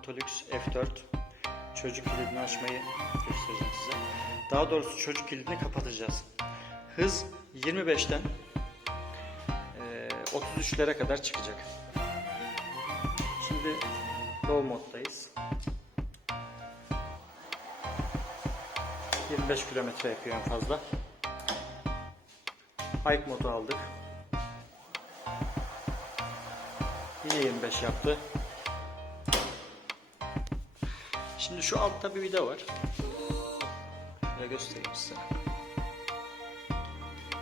Motolux F4 çocuk kilidini açmayı göstereceğim size. Daha doğrusu çocuk kilidini kapatacağız. Hız 25'ten eee, 33'lere kadar çıkacak. Şimdi low moddayız. 25 kilometre yapıyor en fazla. Hike modu aldık. Yine 25 yaptı. Şimdi şu altta bir vida var. Şöyle göstereyim size.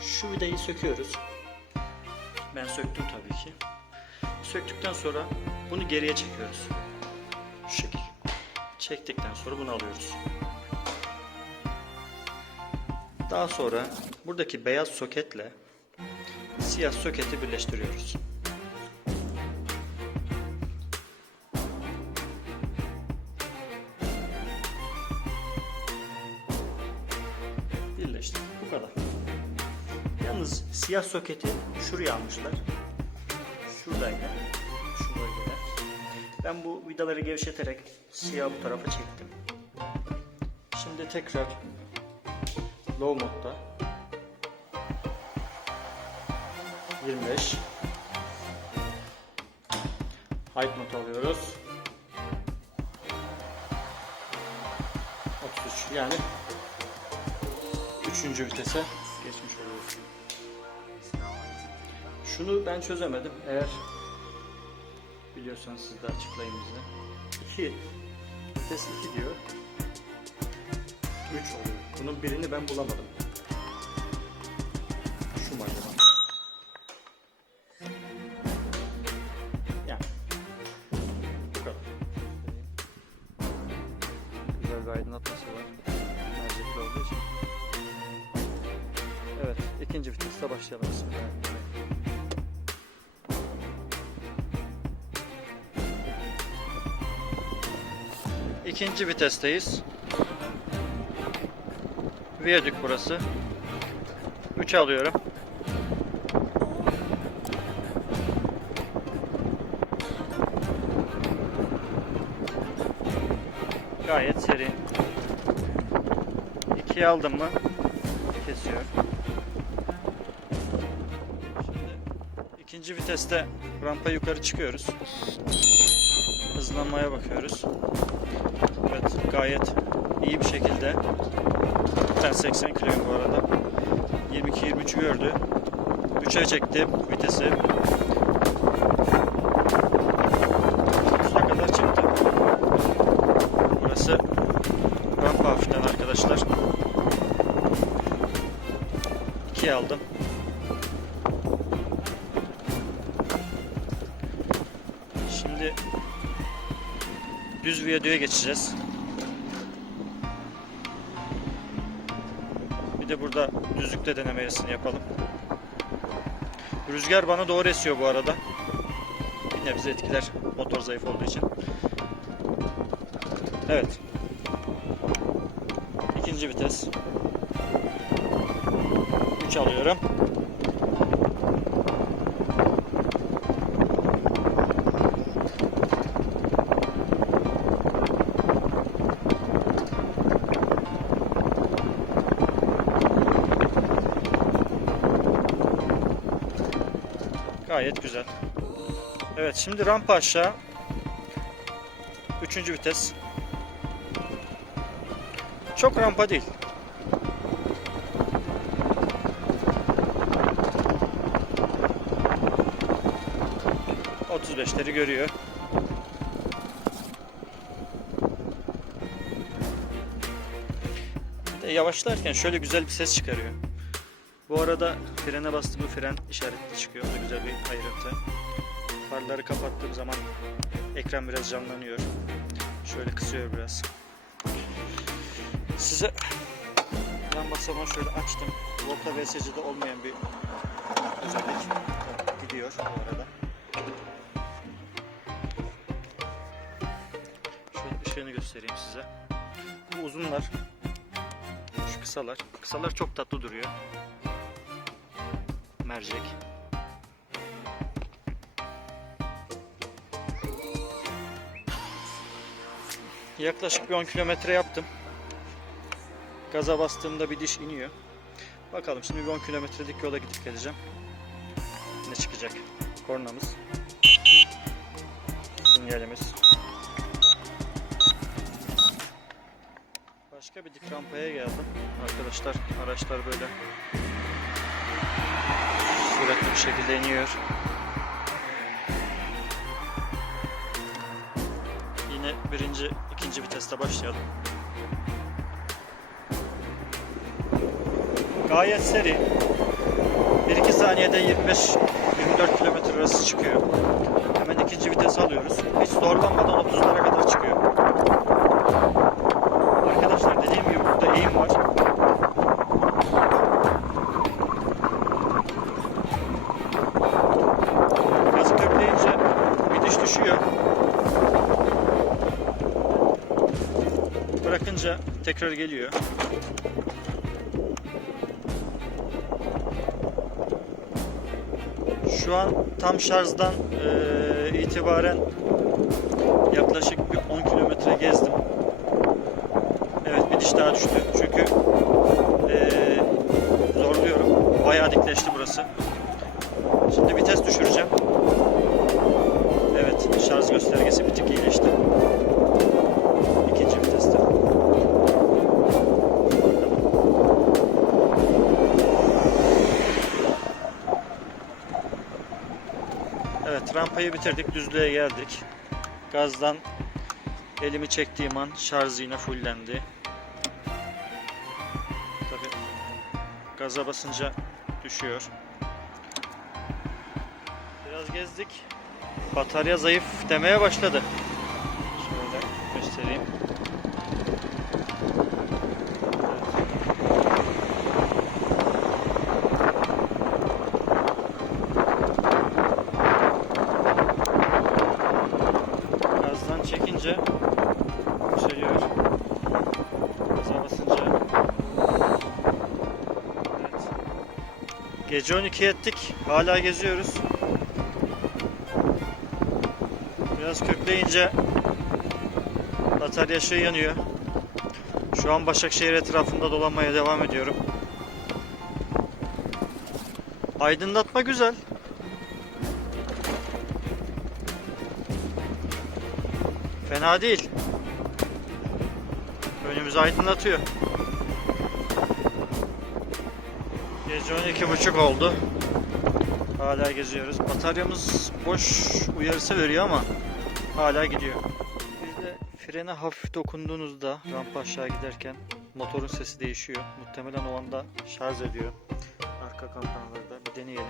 Şu vidayı söküyoruz. Ben söktüm tabii ki. Söktükten sonra bunu geriye çekiyoruz. Şu şekil. Çektikten sonra bunu alıyoruz. Daha sonra buradaki beyaz soketle siyah soketi birleştiriyoruz. Siyah soketi şuraya almışlar. Şuradaydı. Şu bölgede. Ben bu vidaları gevşeterek siyah bu tarafa çektim. Şimdi tekrar low modda 25 high mod alıyoruz 33 yani 3. vitese Şunu ben çözemedim. Eğer biliyorsanız siz de açıklayın bize. 2 vites 2 diyor. 3 oluyor. Bunun birini ben bulamadım. Şu mu acaba? Yani. Bu kadar. Güzel bir aydınlatması var. Mercekli olduğu için. Evet, ikinci viteste başlayalım. Bismillahirrahmanirrahim. İkinci vitesteyiz. Viyadük burası. 3 alıyorum. Gayet seri. 2'ye aldım mı kesiyor. Şimdi ikinci viteste rampa yukarı çıkıyoruz. Hızlanmaya bakıyoruz. Evet gayet iyi bir şekilde ben 80 kiloyum bu arada. 22-23'ü gördü. 3'e çektim vitesi. 30'a kadar çıktı. Burası rampa hafiften arkadaşlar. 2'ye aldım. Düz viyadüğe geçeceğiz. Bir de burada düzlükte denemesini yapalım. Rüzgar bana doğru esiyor bu arada. Bir nebze etkiler motor zayıf olduğu için. Evet. İkinci vites. 3 alıyorum. Gayet güzel. Evet şimdi rampa aşağı. Üçüncü vites. Çok rampa değil. Otuz beşleri görüyor. Yavaşlarken şöyle güzel bir ses çıkarıyor. Bu arada frene bastığımda fren işaretli çıkıyor. O da güzel bir ayrıntı. Farları kapattığım zaman ekran biraz canlanıyor. Şöyle kısıyor biraz. Size yan basamağı şöyle açtım. Volta VSC'de olmayan bir özellik. Gidiyor bu arada. Şöyle ışığını göstereyim size. Bu uzunlar. Şu kısalar. Kısalar çok tatlı duruyor mercek. Yaklaşık bir 10 kilometre yaptım. Gaza bastığımda bir diş iniyor. Bakalım şimdi bir 10 kilometrelik yola gidip geleceğim. Ne çıkacak? Kornamız. Sinyalimiz. Başka bir dik rampaya geldim. Arkadaşlar araçlar böyle süratli bir şekilde iniyor. Yine birinci, ikinci viteste başlayalım. Gayet seri. 1-2 saniyede 25-24 km arası çıkıyor. Hemen ikinci vites alıyoruz. Hiç zorlanmadan 30'lara kadar çıkıyor. Arkadaşlar dediğim gibi burada eğim var. Tekrar geliyor. Şu an tam şarjdan eee, itibaren yaklaşık bir 10 kilometre gezdim. Evet bir diş daha düştü. Çünkü eee, zorluyorum. Bayağı dikleşti burası. Şimdi vites düşüreceğim. Evet şarj göstergesi bir tık iyileşti. Rampayı bitirdik. Düzlüğe geldik. Gazdan elimi çektiğim an şarj yine fullendi. Tabi gaza basınca düşüyor. Biraz gezdik. Batarya zayıf demeye başladı. Gece 12 ettik. Hala geziyoruz. Biraz kökleyince batarya ışığı yanıyor. Şu an Başakşehir etrafında dolanmaya devam ediyorum. Aydınlatma güzel. Fena değil. Önümüzü aydınlatıyor. Gece 12.30 oldu. Hala geziyoruz. Bataryamız boş uyarısı veriyor ama hala gidiyor. Bir de frene hafif dokunduğunuzda rampa aşağı giderken motorun sesi değişiyor. Muhtemelen o anda şarj ediyor. Arka kampanalarda bir deneyelim.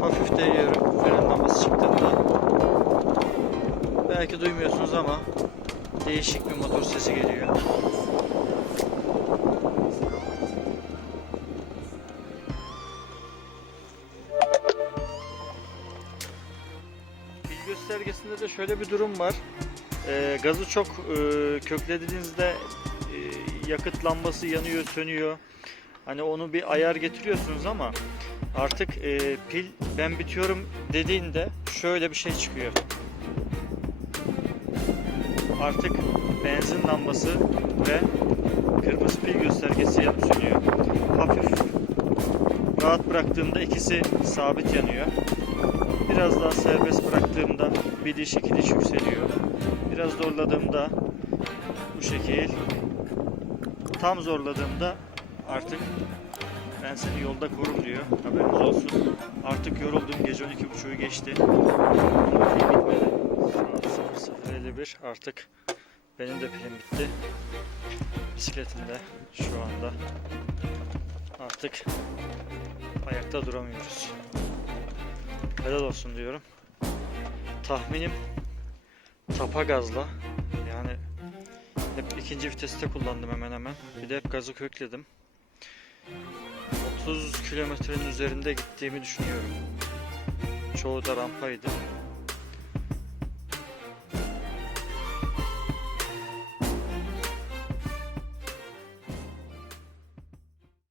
Hafif değiyorum fren lambası çıktığında. Belki duymuyorsunuz ama değişik bir motor sesi geliyor. Pil göstergesinde de şöyle bir durum var. Ee, gazı çok e, köklediğinizde e, yakıt lambası yanıyor, sönüyor. Hani onu bir ayar getiriyorsunuz ama artık e, pil ben bitiyorum dediğinde şöyle bir şey çıkıyor. Artık benzin lambası ve kırmızı pil göstergesi sönüyor. Hafif rahat bıraktığımda ikisi sabit yanıyor. Biraz daha serbest bıraktığımda bir diş iki diş yükseliyor. Biraz zorladığımda bu şekil. Tam zorladığımda artık ben seni yolda korum diyor. Haberiniz olsun. Artık yoruldum. Gece 12.30'u geçti. Pil bitmedi. 00.51. Artık benim de pilim bitti. Bisikletimde şu anda artık ayakta duramıyoruz. Helal olsun diyorum. Tahminim tapa gazla yani hep ikinci viteste kullandım hemen hemen. Bir de hep gazı kökledim. 30 kilometrenin üzerinde gittiğimi düşünüyorum. Çoğu da rampaydı.